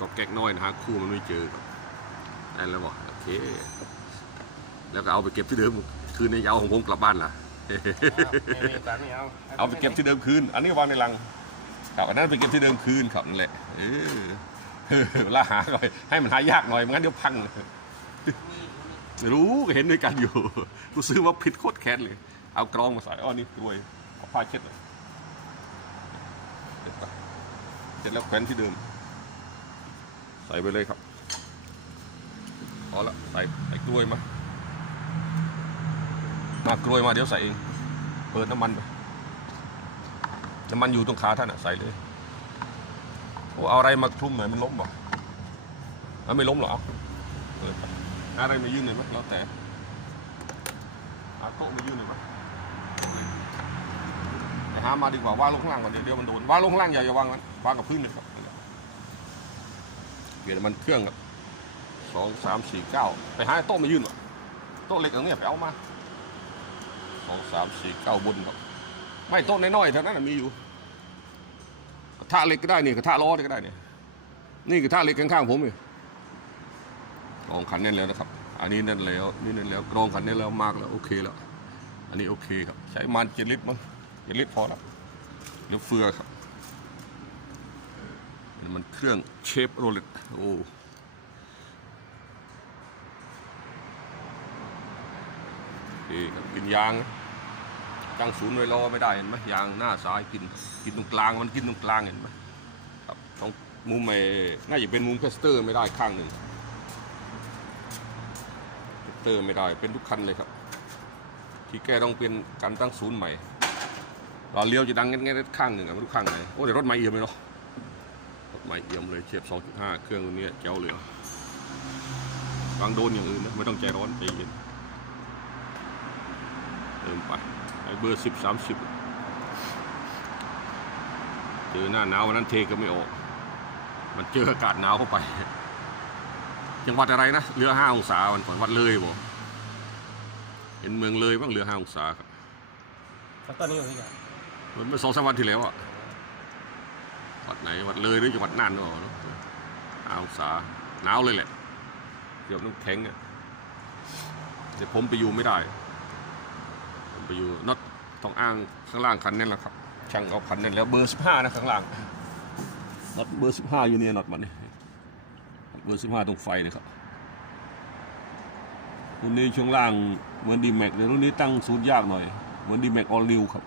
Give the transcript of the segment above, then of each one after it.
ก็แก๊กน้อยนะฮะคู่มันไม่เจอครับได้แล้วบอกโอเค แล้วก็เอาไปเก็บที่เดิมคืนในยาวของผมกลับบ้านล่ะไม่ไม่ตามไม่เอาเอาไปเก็บที่เดิมคืน อันนี้วางในลังครับอันนั้นไปเก็บที่เดิมคืนครับนั่นแหละเออเออเวลาหาหน่อยให้มันหายากหน่อยไม่งั้นเดี๋ยวพังรู้ก็เห็นด้วยกันอยู่กูซื้อมาผิดโคตรแค้นเลย เอากรองมาใส่อ้อนี่กลวยเอาผ้าเช็ดเลยเสร็จปะเสร็จแล้วแขวนที่เดิม ใส่ไปเลยครับพอละใส่ใส่กล้วยมามากล้วยมาเดี๋ยวใส่เอง เปิดน้ำมันไปน้ำมันอยู่ตรงขาท่านอะใส่เลยโอ้เอาอะไรมาคลุมหน่อยมันล้มบ่แล้วไม่ล้มหรอเอาเปิดอะไรมายื่นหน่อยมั้ยแล้วแต่หาโต๊ะมายื่นหน่อยมั้ยไปหามาดีกว่าวางลงข้างล่างก่อนเดี๋ยวเดี๋ยวมันโดนวางลงข้างล่างอย่าอย่าวางมันวางกับพื้นเลยครับ ลี่ยนมันเครื่องสองสามสี่เก้าไปหาโต๊ะมายื่นโต๊ะเล็กอย่างเนี้ยไปเอามาสองสามสี่เก้าบนครับไม่โต๊ะน้อยๆเท่านั้นมีอยู่กระทะเล็กก็ได้นี่กระทะล้อนก็ได้นี่นี่กระทะเล็กข้างๆผมนี่กรองขันแน่นแล้วนะครับ อันนี้แน่นแล้วนี่แน่นแล้วกรองขันแน่นแล้วมากแล้วโอเคแล้ว อันนี้โอเคครับ ใช้มันเจ็ดลิตรมั้งเจ็ดลิตรพอแล้วเดี๋ยวเฟือครับ มันเครื่องเชฟโรเลตโอ้โอเครับกินยางตั้งศูนย์ไว้รอไม่ได้เห็นไหมยางหน้าซ้ายกินกินตรงกลางมันกินตรงกลางเห็นไหมครับต้องมุมไอ้น่าจะเป็นมุมแคสเตอร์ไม่ได้ข้างหนึ่งแคสเตอร์ไม่ได้เป็นทุกคันเลยครับ ที่แก้ต้องเป็นการตั้งศูนย์ใหม่เราเลี้ยวจะดังแง่ๆข้างหนึ่งอะไม่รู้ข้างไหนโอ้แต่รถใหม่เอี่ยมเลยเนาะ รถใหม่เอี่ยมเลยเทียบ 2.5 เครื่องตัวนี้เจ๋วเลยบางโดนอย่างอื่นนะไม่ต้องใจร้อนใจเย็นเติมไปไอ้เบอร์สิบสามสิบเจอหน้าหนาววันนั้นเทก็ไม่ออก มันเจออากาศหนาวเข้าไปจังหวัดอะไรนะเรือห้าองศาวันก่อนวัดเลยบอกเห็นเมืองเลยบ้างเรือห้าองศาครับแล้วตอนนี้อยู่ที่ไหนมันเมื่อสองสามวันที่แล้วอะ วัดไหนวัดเลยหรือจังหวัดน่านก็ห้าองศาหนาวเลยแหละเดี๋ยวน้ำแข็งอะแต่ผมไปอยู่ไม่ได้ ผมไปอยู่น็อตต้องอ้างข้างล่างคันแน่นแล้วครับ ช่างเอาคันแน่นแล้วเบอร์สิบห้านะข้างล่างน็อตเบอร์สิบห้าอยู่เนี่ยน็อตมันนี่เบอร์สิบห้าตรงไฟนะครับรุ่นนี้ช่วงล่างเหมือนดีแม็กแต่รุ่นนี้ตั้งศูนย์ยากหน่อย เหมือนดีแม็กออลิวครับ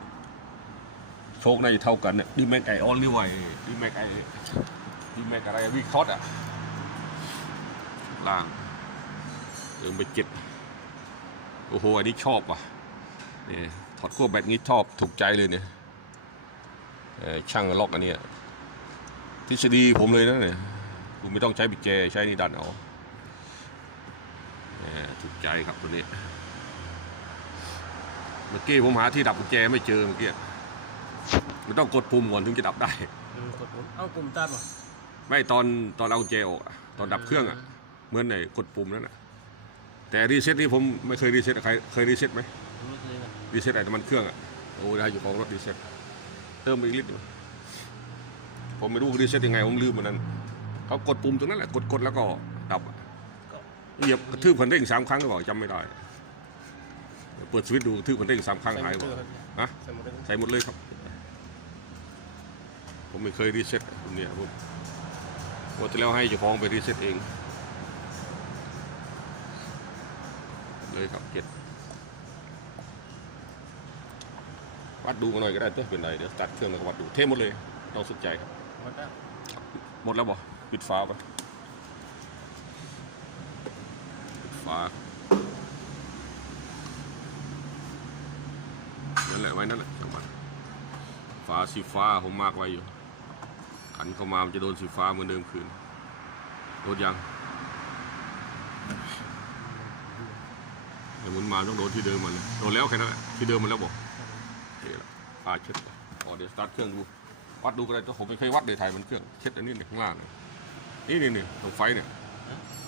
โชคในเท่ากันเนี่ยดีแม็กไอออลนิวไอดีแม็กไอดีแม็กอะไรวีคอสอะล่างเติมไปเจ็ดโอ้โห อันนี้ชอบว่ะเนี่ยถอดขั้วแบตนี้ชอบถูกใจเลยเนี่ยช่างล็อกอันเนี้ยทฤษฎีผมเลยนะเนี่ยคุณไม่ต้องใช้บิดแจใช้นี่ดันเอาเอ่อถูกใจครับตัวนี้ เมื่อกี้ผมหาที่ดับกุญแจไม่เจอเมื่อกี้ มันต้องกดปุ่มก่อนถึงจะดับได้ อืมกดปุ่มเอ้ากลุ่มตัดวะไม่ตอนตอนเอากุญแจออกอะตอนดับเครื่องอะเหมือนในกดปุ่มนั่นแหะแต่รีเซ็ตนี่ผมไม่เคยรีเซ็ตกับใครเคยรีเซ็ตไหมผมไม่เคยนะรีเซ็ตไอ้น้ำมันเครื่องอะโอ้ได้อยู่ของรถรีเซ็ตเติมไปอีกลิตรหนึ่งผมไม่รู้รีเซ็ตยังไงผมลืมมันนั้นเขากดปุ่มตรงนั้นแหละกดกดแล้วก็ดับอะก็เหยียบกระทืบคันเร่งสามครั้งหรือเปล่าจำไม่ได้เปิดสวิตช์ดูกระทืบคันเร่งสามครั้งหายหมดฮะใส่หมดเลยใส่หมดเลยครับ ผมไม่เคยรีเซ็ตตรงเนี้ยผมว่าจะแล้วให้เจ้าของไปรีเซ็ตเองเลยครับเจ็ดวัดดูกันหน่อยก็ได้ตัวเป็นไรเดี๋ยวตัดเครื่องแล้วก็วัดดูเทหมดเลยต้องสนใจครับ หมดแล้วหมดแล้วบ่ปิดฝาปะปิดฝานั่นแหละไว้นั่นแหละจังหวัดฝาสีฟ้าผมมากไว้อยู่ ขันเข้ามามันจะโดนสีฟ้าเหมือนเดิมคืนโดนยังเดี๋ยวมุนมาต้องโดนที่เดิมมันเลยโดนแล้วแค่นั้นแหละที่เดิมมันแล้วบอกโอเคละฝาเช็ดอ๋อเดี๋ยวสตาร์ทเครื่องดูวัดดูก็ได้แต่ผมไม่เคยวัดเลยถ่ายมันเครื่องเช็ดอันนี้เนี่ยข้างล่างนี่นี่นี่นี่ตรงไฟเนี่ย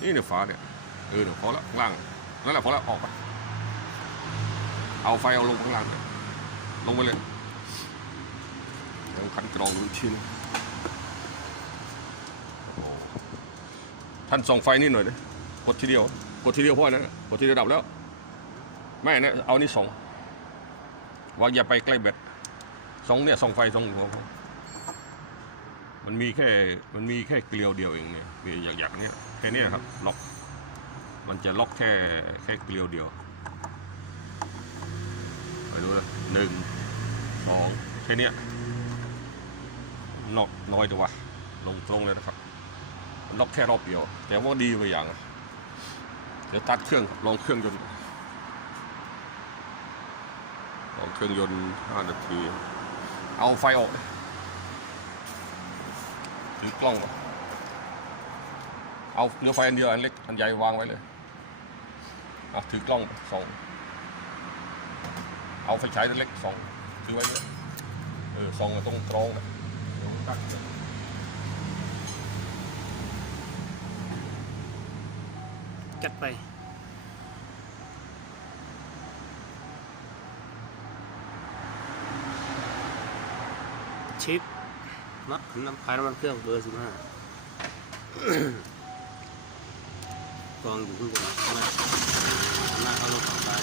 นี่เนี่ยฝาเนี่ยเออเดี๋ยวพอละข้างล่างนั่นแหละพอละออกไปเอาไฟเอาลงข้างล่างเนี่ยลงไปเลยลองคันกรองดูทีนึงโอ้ ท่านส่องไฟนี่หน่อยดิกดทีเดียวกดทีเดียวพ่อนะกดทีเดียวดับแล้ว ไม่นะเอานี่ส่องว่าอย่าไปใกล้แบตส่องเนี่ยส่องไฟส่องหัวมันมีแค่มันมีแค่เกลียวเดียวเองเนี่ยอย่างอย่างเนี้ยแค่นี้ครับล็อก มันจะล็อกแค่แค่เกลียวเดียวไปดูนะหนึ่งสองแค่นี้ยนอกน้อยจังวะลงตรงเลยนะครับ ล็อกแค่รอบเดียว แต่ว่าดีไปอย่าง เดี๋ยวตัดเครื่องลองเครื่องยนต์ลองเครื่องยนต์ห้านาที เอาไฟออกถือกล้องเอาเนื้อไฟอันเดียวอันเล็กอันใหญ่วางไว้เลยอะถือกล้องสองเอาไฟฉายอันเล็กสองถือไว้เลยเออสองตรงตรงนะเดี๋ยวตัดเครื่อง จัดไป ชิปนะน้ำพายน้ำมันเครื่องเบอร์สิบห้ากองอยู่ข้างบนข้างหน้าข้างหน้าเข้าลงซ้าย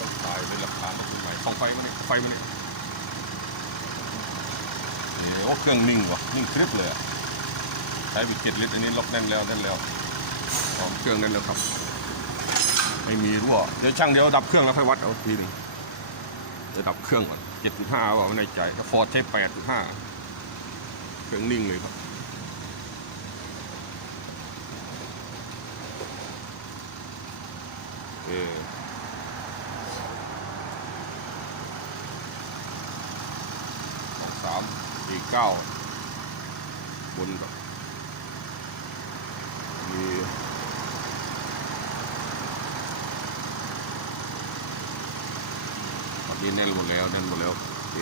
ต้องถ่าย เป็นหลักฐานมาคุณใหม่ส่องไฟมาเนี่ยไฟมาเนี่ยเอ๋โอ้เครื่องนิ่งว่ะนิ่งคลิปเลยอะใช้วิกเก็ตลิตรอันนี้ล็อกแน่นแล้วแน่นแล้วอ๋อเครื่องแน่นแล้วครับ ไม่มีรั่วเดี๋ยวช่างเดี๋ยวดับเครื่องแล้วค่อยวัดเอาทีหนึ่งเดี๋ยวดับเครื่องก่อนเจ็ดจุดห้าว่าไม่ในใจถ้าฟอร์ดใช้แปดจุดห้าเครื่องนิ่งเลยครับเออ สองสามสี่ เก้าบนแบบมีตอนนี้แน่นหมดแล้วแน่นหมดแล้วโอเค